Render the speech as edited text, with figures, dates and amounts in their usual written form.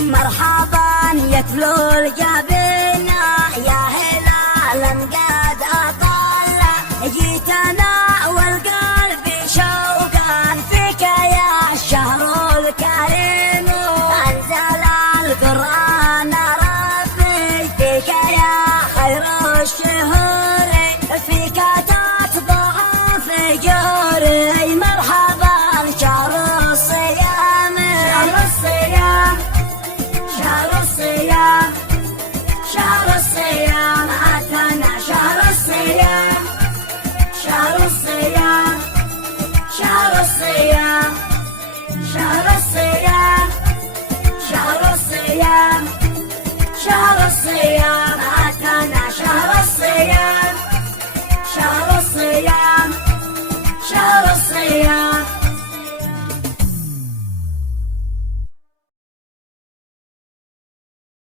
مرحبا يتلو الجبينة يا هلالا قد أطل جيتنا والقلب شوقا فيك يا الشهر الكريم أنزل القرآن ربي فيك يا خير الشهور فيك تطبع فجوري مرحبا شهر الصيام شهر الصيام شهر الصيام شهر الصيام أتانا شهر الصيام شهر الصيام شهر الصيام شهر الصيام شهر الصيام شهر الصيام أتانا شهر الصيام شهر الصيام شهر الصيام